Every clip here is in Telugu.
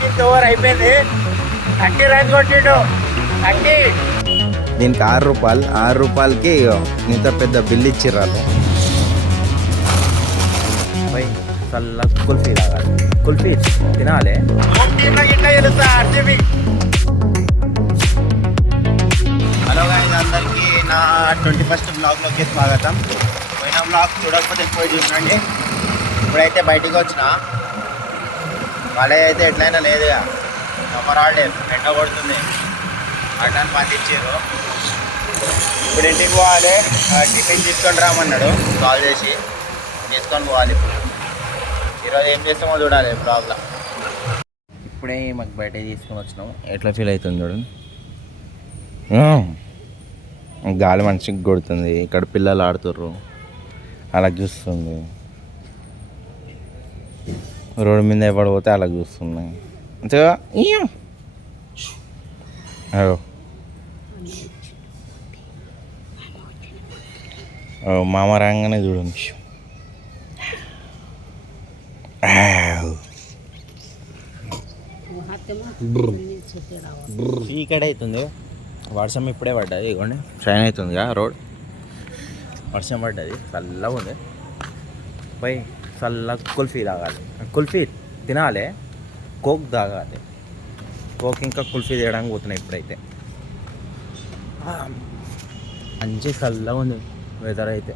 19th ఓవర్ అయిపోయింది. 30 రన్స్ కొట్టిండు. 30. దీనికి ₹6 ఇంత పెద్ద బిల్లు ఇచ్చిర్రు వాళ్ళు. చల్ల కుల్ఫీ తాగాలి, కుల్ఫీ తినాలి. ఇట్లా తెలుస్తా ఆర్సీబీ. హలో గాయ్స్, అందరికీ నా 21st బ్లాగ్లోకి స్వాగతం. పోయిన బ్లాగ్ చూడకపోతే పోయి చూడండి. ఇప్పుడైతే బయటికి వచ్చిన కాలేజ్ అయితే ఎట్లయినా లేదుగా, సమ్మర్ హాలిడేస్, ఎండ కొడుతుంది, అట్లని పంపించారు. ఇప్పుడు ఇంటికి పోవాలి. టిఫిన్ తీసుకొని రామన్నాడు కాల్ చేసి, తీసుకొని పోవాలి. ఇప్పుడు ఈరోజు ఏం చేస్తామో చూడాలి బ్లాగ్లో. ఇప్పుడే మాకు బయట తీసుకొని వచ్చినాం. ఎట్లా ఫీల్ అవుతుంది చూడండి. గాలి మనిషికి కొడుతుంది, ఇక్కడ పిల్లలు ఆడుతుర్రు, అలా చూస్తుంది. రోడ్డు మీద పడిపోతే అలా చూస్తున్నాయి. అంతేగా మామ రాగానే చూడండి. చీకటి అవుతుంది, వర్షం ఇప్పుడే పడ్డది. ఇవ్వండి షైన్ అవుతుందిగా రోడ్, వర్షం పడ్డది, చల్లగా ఉంది. పోయి చల్ల కుల్ఫీ తాగాలి, కుల్ఫీ తినాలి, కోక్ తాగాలి. కోక్ ఇంకా కుల్ఫీ తీయడానికి పోతున్నాయి ఇప్పుడైతే. మంచి చల్లగా ఉంది వెదర్ అయితే.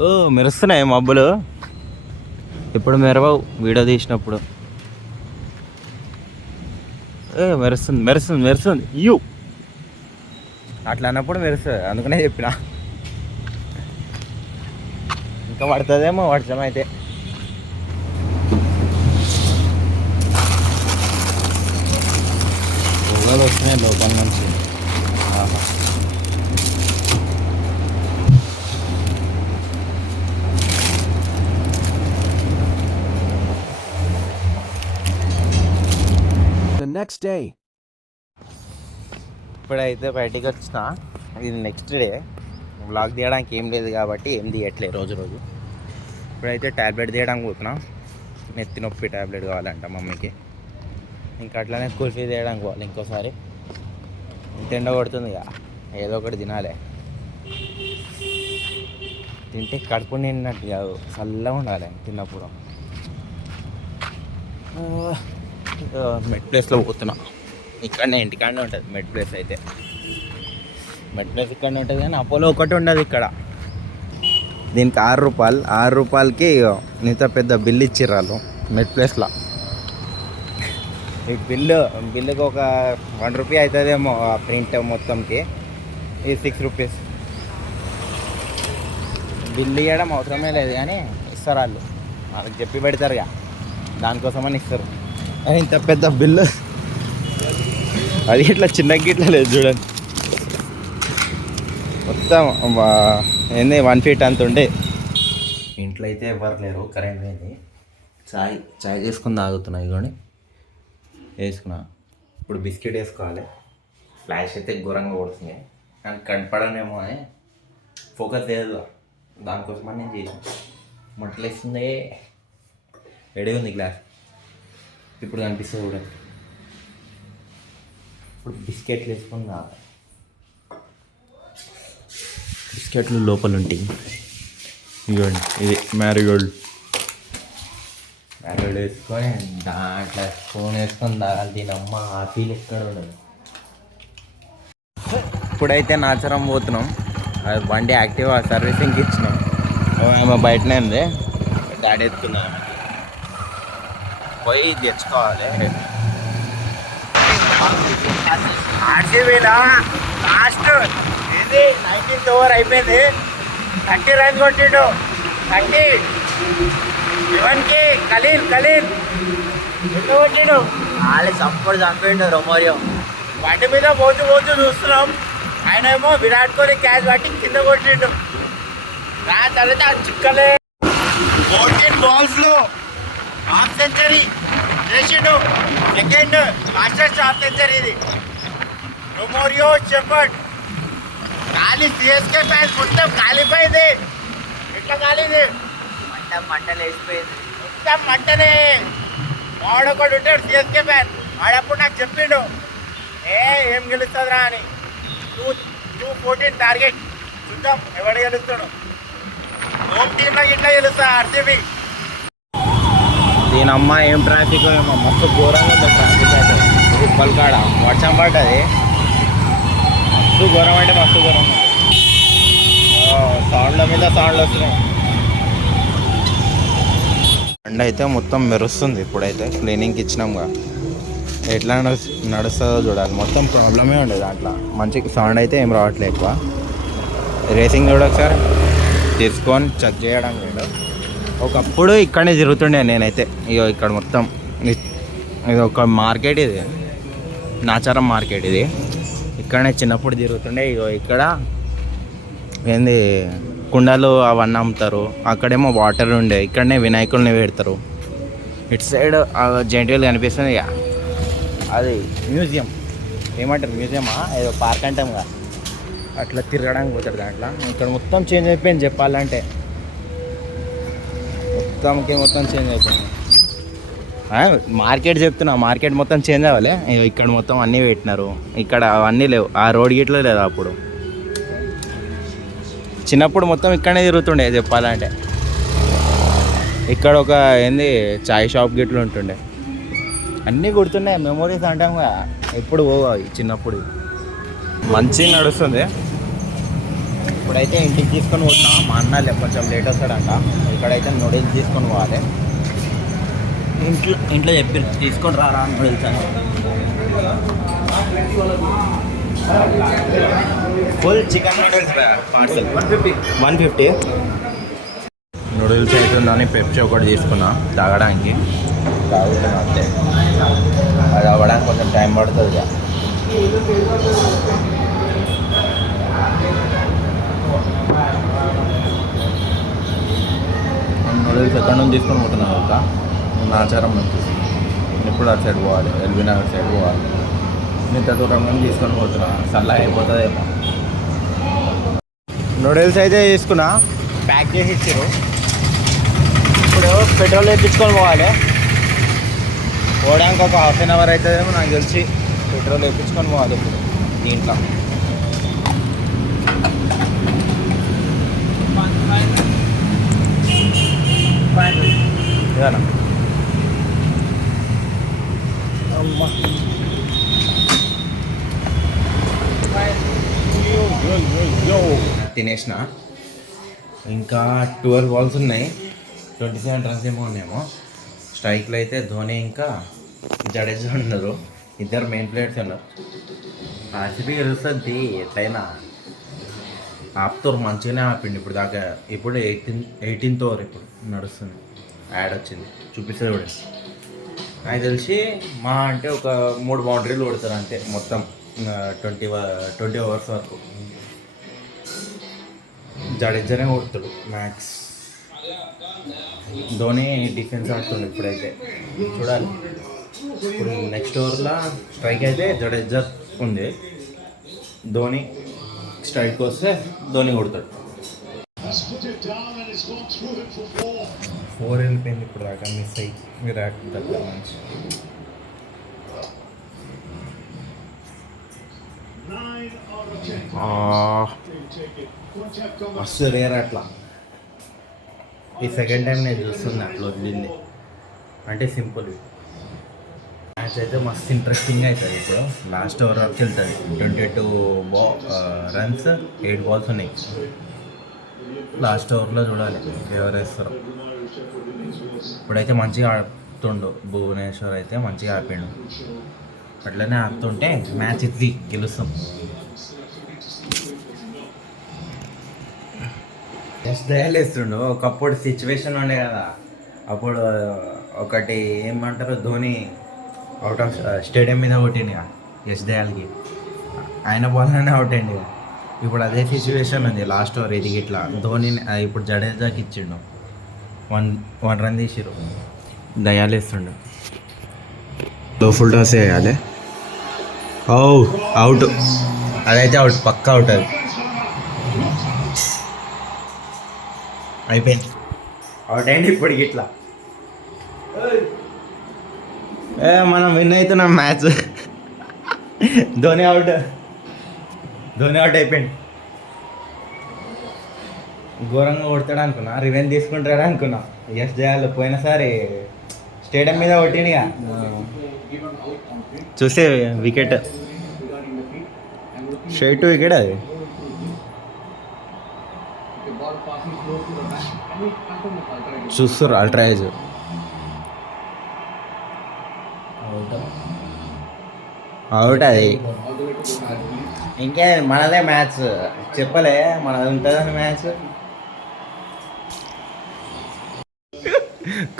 ఓ మెరుస్తున్నాయి మబ్బులు, ఇప్పుడు మెరవవు వీడియో తీసినప్పుడు. మెరుస్తుంది మెరుస్తుంది మెరుస్తుంది యూ అట్లా అన్నప్పుడు మెరుస్తుంది, అందుకనే చెప్పిన. ఇంకా పడుతుందేమో వర్షం అయితే. పొగలు వస్తున్నాయి లోపల నుంచి. నెక్స్ట్ డే ఇప్పుడైతే బయటికి వచ్చిన. ఇది నెక్స్ట్ డే. వ్లాగ్ తీయడానికి ఏం లేదు కాబట్టి ఏం తీయట్లేదు రోజు. ఇప్పుడైతే ట్యాబ్లెట్ తీయడానికి పోతున్నా. నెత్తి నొప్పి ట్యాబ్లెట్ కావాలంట మమ్మీకి. ఇంకా అట్లనే కుల్ఫీ తీయడానికి పోవాలి ఇంకోసారి. ఇంత ఎండ కొడుతుంది ఇక, ఏదో ఒకటి తినాలి. తింటే కడుపు నిండినట్టు కాదు, చల్లగా ఉండాలి తిన్నప్పుడు. మెడ్ ప్లేస్లో పోతున్నా. ఇక్కడనే ఇంటికాడనే ఉంటుంది మెడ్ ప్లేస్ అయితే. మెడ్ ప్లేస్ ఇక్కడనే ఉంటుంది కానీ అపోలో ఒకటి ఉండదు ఇక్కడ. దీనికి ₹6 ఇంత పెద్ద బిల్లు ఇచ్చిర్రు వాళ్ళు మెడ్ ప్లేస్లో. ఈ బిల్లుకి ఒక ₹1 అవుతుందేమో ఆ ప్రింట్ మొత్తంకి. ఇది ₹6. బిల్లు ఇవ్వడం అవసరమే లేదు కానీ ఇస్తారు వాళ్ళు, వాళ్ళకి చెప్పి పెడతారుగా, దానికోసమని ఇస్తారు. ఇంత పెద్ద బిల్లు, అది ఇట్లా చిన్న గిట్ల లేదు చూడండి. మొత్తం ఏంది 1 feet అంత ఉండే. ఇంట్లో అయితే ఎవరు లేరు, కరెంట్ పోయింది. చాయ్ చేసుకుని తాగుతున్నా. ఇదిగోండి వేసుకున్నా. ఇప్పుడు బిస్కెట్ వేసుకోవాలి. ఫ్లాష్ అయితే ఘోరంగా కొడుతుంది కానీ కనపడనేమో అని ఫోకస్ లేదు, దానికోసమని నేను చేసాను. మంటలు వేస్తుంది, రెడీ ఉంది గ్లాస్. ఇప్పుడు కనిపిస్తుంది కూడా. ఇప్పుడు బిస్కెట్లు వేసుకొని తాగాలి. బిస్కెట్లు లోపల ఉంటాయి. ఇదిగోండి, ఇది మ్యారీగోల్డ్ వేసుకొని దాంట్లో స్పూన్ వేసుకొని తాగాలి. దీనమ్మ ఆ ఫీల్ ఎక్కడ ఉండదు. ఇప్పుడైతే నాచరం పోతున్నాం. అది బండి యాక్టివ్ సర్వీసింగ్కి ఇచ్చినాం. ఆమె బయటనే ఉంది, డాడీ ఎత్తుకుందాం, పోయి తెచ్చుకోవాలి. ఆర్సీబీలో లాస్ట్ ఏంది 19th ఓవర్ అయిపోయింది. 30 రన్స్ కొట్టిండు. 30. 11కి ఖలీల్ ఎంత కొట్టిండు. వాళ్ళు చంపిండు రొమారియో. బండి మీద పోతూ చూస్తున్నాం. ఆయన ఏమో విరాట్ కోహ్లీ క్యాచ్ పట్టి కింద కొట్టిండు. దాని తర్వాత చిక్కలే 14 balls హాఫ్ సెంచరీ చేసిండు. సెకండ్ ఫాస్టెస్ట్ హాఫ్ సెంచరీ ఇది. Romario shepherd. గాలి సిఎస్కే ఫ్యాన్స్ మొత్తం కాలిపోయింది. ఎట్లా కాలింది? మంటలు వేసిపోయింది. మొత్తం మంటనే. వాడొకడు ఉంటాడు సిఎస్కే ఫ్యాన్, ఆడప్పుడు నాకు చెప్పిండు ఏం గెలుస్తుందిరా అని. 214 టార్గెట్, చూద్దాం ఎవడు గెలుస్తాడు. హోమ్ టీంలో ఇట్లా గెలుస్తా ఆర్సీబీ. దీని అమ్మ ఏం ట్రాఫిక్ ఏమో, మస్తు ఘోరంగా ఉంది ట్రాఫిక్ అయితే. ఉప్పల్ కాడ వర్షం పడ్డది, మస్తు ఘోరం అంటే మస్తు ఘోరం. సౌండ్ల మీద సౌండ్లు వస్తున్నాయి. అండ్ అయితే మొత్తం మెరుస్తుంది. ఇప్పుడైతే క్లీనింగ్కి ఇచ్చినాంగా, ఎట్లా నడుస్తుందో చూడాలి. మొత్తం ప్రాబ్లమే ఉండదు దాంట్లో, మంచి సౌండ్ అయితే ఏం రావట్లేదు ఎక్కువ. రేసింగ్ కూడా ఒకసారి తీసుకొని చెక్ చేయడం లేదు. ఒకప్పుడు ఇక్కడనే తిరుగుతుండే నేనైతే. ఇగో ఇక్కడ మొత్తం ఇది ఒక మార్కెట్, ఇది నాచారం మార్కెట్. ఇది ఇక్కడనే చిన్నప్పుడు తిరుగుతుండే. ఇగో ఇక్కడ ఏంది కుండలు అవన్నీ అమ్ముతారు, అక్కడేమో వాటర్ ఉండే, ఇక్కడనే వినాయకుల్ని పెడతారు. ఇటు సైడ్ జెంటిల్ కనిపిస్తుంది ఇక, అది మ్యూజియం. ఏమంటారు మ్యూజియమా, ఏదో పార్క్ అంటాం కదా, అట్లా తిరగడానికి పోతారు దాంట్లో. ఇక్కడ మొత్తం చేంజ్ అయిపోయింది చెప్పాలంటే, మొత్తం చేంజ్ అయిపోయింది. మార్కెట్ చెప్తున్నా, మార్కెట్ మొత్తం చేంజ్ అవ్వాలి. ఇక్కడ మొత్తం అన్నీ పెట్టినారు, ఇక్కడ అవన్నీ లేవు. ఆ రోడ్ గిట్ల లేదు అప్పుడు. చిన్నప్పుడు మొత్తం ఇక్కడనే తిరుగుతుండే చెప్పాలంటే. ఇక్కడ ఒక ఏంది చాయ్ షాప్ గిట్లు ఉంటుండే, అన్నీ గుర్తున్నాయి. మెమోరీస్ అంటాం కదా, ఎప్పుడు పోవాలి చిన్నప్పుడు. మంచిగా నడుస్తుంది. ఇప్పుడైతే ఇంటికి తీసుకొని పోతున్నా. మా అన్న కొంచెం లేట్ వస్తాడంట. ఇక్కడైతే నూడిల్స్ తీసుకొని పోవాలి. ఇంట్లో చెప్పి తీసుకొని రారా నూడిల్స్ అని. Full chicken noodles parcel 150. Noodles అవుతుందని పెప్సీ ఒకటి తీసుకున్నా తాగడానికి. తాగుతున్నా అంతే, అది అవ్వడానికి కొంచెం టైం పడుతుంది. నూడిల్స్ ఎక్కడ నుంచి తీసుకొని పోతున్నాను ఒక నాచారం నుంచి. ఇప్పుడు అటు సైడ్ పోవాలి, ఎల్బీ నగర్ సైడ్ పోవాలి. ఇంత దూరం నుంచి తీసుకొని పోతున్నా, చల్లగా అయిపోతుందేమో. నూడిల్స్ అయితే తీసుకున్నా, ప్యాక్ చేసి ఇచ్చారు. ఇప్పుడు పెట్రోల్ వేయించుకొని పోవాలి. పోవడానికి ఒక ½ అవర్ అవుతుందేమో నాకు తెలిసి. పెట్రోల్ వేయించుకొని పోవాలి ఇప్పుడు దీంట్లో. ఇదేనా అమ్మా, తినేసిన. ఇంకా 12 బాల్స్ ఉన్నాయి, 27 రన్స్ ఏమో ఉన్నాయేమో. స్ట్రైక్లో అయితే ధోని ఇంకా జడేజా ఉన్నారు, ఇద్దరు మెయిన్ ప్లేయర్స్ ఉన్నారు. ఆర్సీబీ గెలుస్తుంది ఎట్లయినా. ఆపుతారు, మంచిగానే ఆపిండి ఇప్పుడు దాకా. ఇప్పుడు 18th ఓవర్ ఇప్పుడు నడుస్తుంది. యాడ్ వచ్చింది చూపిస్తుంది కూడా. నాకు తెలిసి మా అంటే ఒక 3 బౌండరీలు కొడతారు అంతే మొత్తం 20 ఓవర్స్ వరకు. జడేజానే కొడతాడు మ్యాక్స్. ధోని డిఫెన్స్ ఆడుతుంది ఇప్పుడైతే, చూడాలి. ఇప్పుడు నెక్స్ట్ ఓవర్లో స్ట్రైక్ అయితే జడేజా ఉంది, ధోని స్ట్రైక్ వస్తే ధోని కొడతాడు. 4 వెళ్ళిపోయింది ఇప్పుడు దాకా, మిస్ అయ్యి విరాట్ దగ్గర నుంచి. మస్తు రేర్ అట్లా. ఈ సెకండ్ టైం నేను చూస్తుంది అట్లా వదిలింది అంటే. సింపుల్ మ్యాచ్ అయితే మస్తు ఇంట్రెస్టింగ్ అవుతుంది. ఇప్పుడు లాస్ట్ ఓవర్ వరకు వెళ్తుంది. 22 రన్స్ 8 బాల్స్ ఉన్నాయి. లాస్ట్ ఓవర్లో చూడాలి ఎవరు వేస్తారు. ఇప్పుడైతే మంచిగా ఆడుతుండు భువనేశ్వర్, అయితే మంచిగా ఆపిండు. అట్లనే ఆడుతుంటే మ్యాచ్ ఇది గెలుస్తాం. జస్ట్ దయాలు వేస్తుండు. ఒకప్పుడు సిచ్యువేషన్ ఉండే కదా, అప్పుడు ఒకటి ఏమంటారు, ధోని అవుట్ ఆఫ్ స్టేడియం మీద కొట్టిండు ఎస్ దయాల్కి, ఆయన బాల్లోనే అవుట్ అయింది. ఇప్పుడు అదే సిచ్యువేషన్ ఉంది లాస్ట్ ఓవర్. ఇది ఇట్లా ధోని ఇప్పుడు జడేజాకి ఇచ్చిండు, 1 రన్ తీసిరు. దయాలు వేస్తుండు. లో ఫుల్ టాస్ వేయాలి. అవుట్, అదైతే అవుట్, పక్కా అవుట్. అది అయిపోయింది, అవుట్ అయింది ఇప్పటికి. ఇట్లా మనం విన్ అవుతున్నాం మ్యాచ్. ధోని అవుట్ అయిపోయింది. ఘోరంగా కొడతాడు అనుకున్నా, రివెంజ్ తీసుకుంటాడు అనుకున్నా. ఎస్ చేయాలి. పోయినసారి స్టేడియం మీద కొట్టిండిగా, చూసే వికెట్ స్ట్రైట్ వికెట్ అది. చూస్తారు అల్ట్రాజ్ అవుట్ అది. ఇంకే మనదే మ్యాచ్ చెప్పలే, మనది ఉంటుందని మ్యాచ్.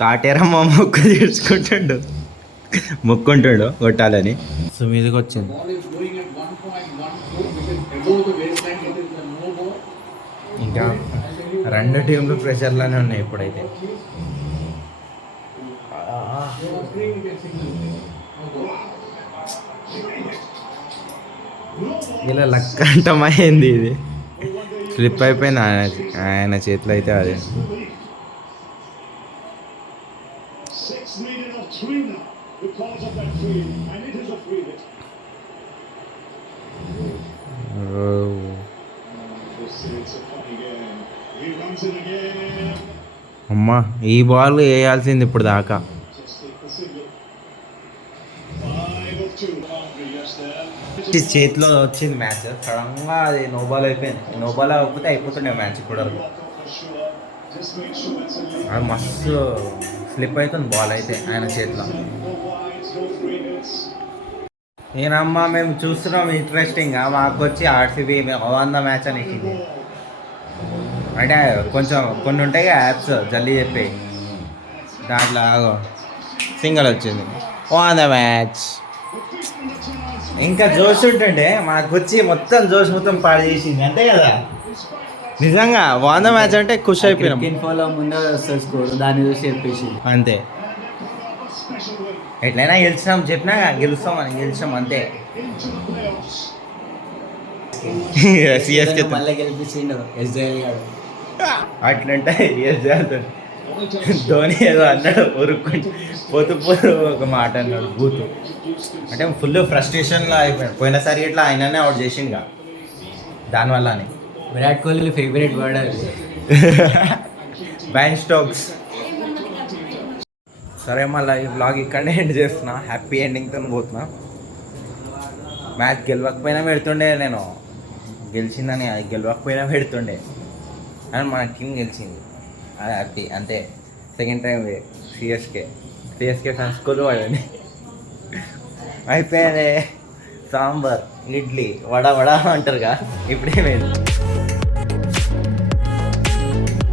కాటేరమ్మ మొక్కుంటాడు కొట్టాలని. సో మీదకి వచ్చింది. ఇంకా రెండు టీంలు ప్రెషర్లోనే ఉన్నాయి ఇప్పుడైతే. ఇలా లక్ అంటమైంది, ఇది స్లిప్ అయిపోయింది ఆయన చేతిలో అయితే. అది అమ్మా, ఈ బాల్ వేయాల్సింది ఇప్పుడు దాకా. చేతిలో వచ్చింది మ్యాచ్, సడన్గా అది నో బాల్ అయిపోయింది. నో బాల్ అవ్వకపోతే అయిపోతుండే మ్యాచ్ ఇప్పుడు. అది మస్తు స్లిప్ అవుతుంది బాల్ అయితే ఆయన చేతిలో. నేనమ్మా మేము చూస్తున్నాం ఇంట్రెస్టింగ్గా, మాకు వచ్చి ఆర్సీబీ 100 మ్యాచ్ అని ఇచ్చింది. అంటే కొంచెం కొన్ని ఉంటాయి యాప్స్ జల్దీ చెప్పి, దాంట్లో సింగల్ వచ్చింది 100 మ్యాచ్. ఇంకా జోష్ ఉంటుండే, మాకు వచ్చి మొత్తం జోష్ మొత్తం పాడు చేసింది, అంతే కదా. నిజంగా 100 మ్యాచ్ అంటే ఖుషి అయిపోయినాం. ఫాలో ముందే వస్తుంది స్కోర్, దాన్ని చూసి చెప్పేసి అంతే. ఎట్లయినా గెలిచినాం, చెప్పినా గెలుస్తాం అంతే. సిఎస్కే మళ్ళీ గెలిపించిండు ఎస్జేఎల్ గారు. అట్లంటే ఎస్జేఎల్ ధోని ఏదో అన్నాడు, ఊరుకుంటు పోతూ ఒక మాట అన్నాడు బూతు. అంటే ఫుల్ ఫ్రస్ట్రేషన్లో అయిపోయాడు. పోయినసారి ఇట్లా ఆయననే అవుట్ చేసిండుగా, దానివల్ల అని. విరాట్ కోహ్లీ ఫేవరెట్ వర్డ్ అది. Ban Stokes. సరే, మళ్ళీ ఈ బ్లాగ్ ఇక్కడనే ఎండ్ చేస్తున్నా. హ్యాపీ ఎండింగ్తో పోతున్నా. మ్యాచ్ గెలవకపోయినా పెడుతుండే నేను, గెలిచిందని. అది గెలవకపోయినా పెడుతుండే, అని మన టీం గెలిచింది, అది హ్యాపీ అంతే. సెకండ్ టైం సిఎస్కే ఫ్యాన్స్ కొలు వాడండి. అయిపోయింది. సాంబార్, ఇడ్లీ, వడ అంటారుగా, ఇప్పుడేమైంది.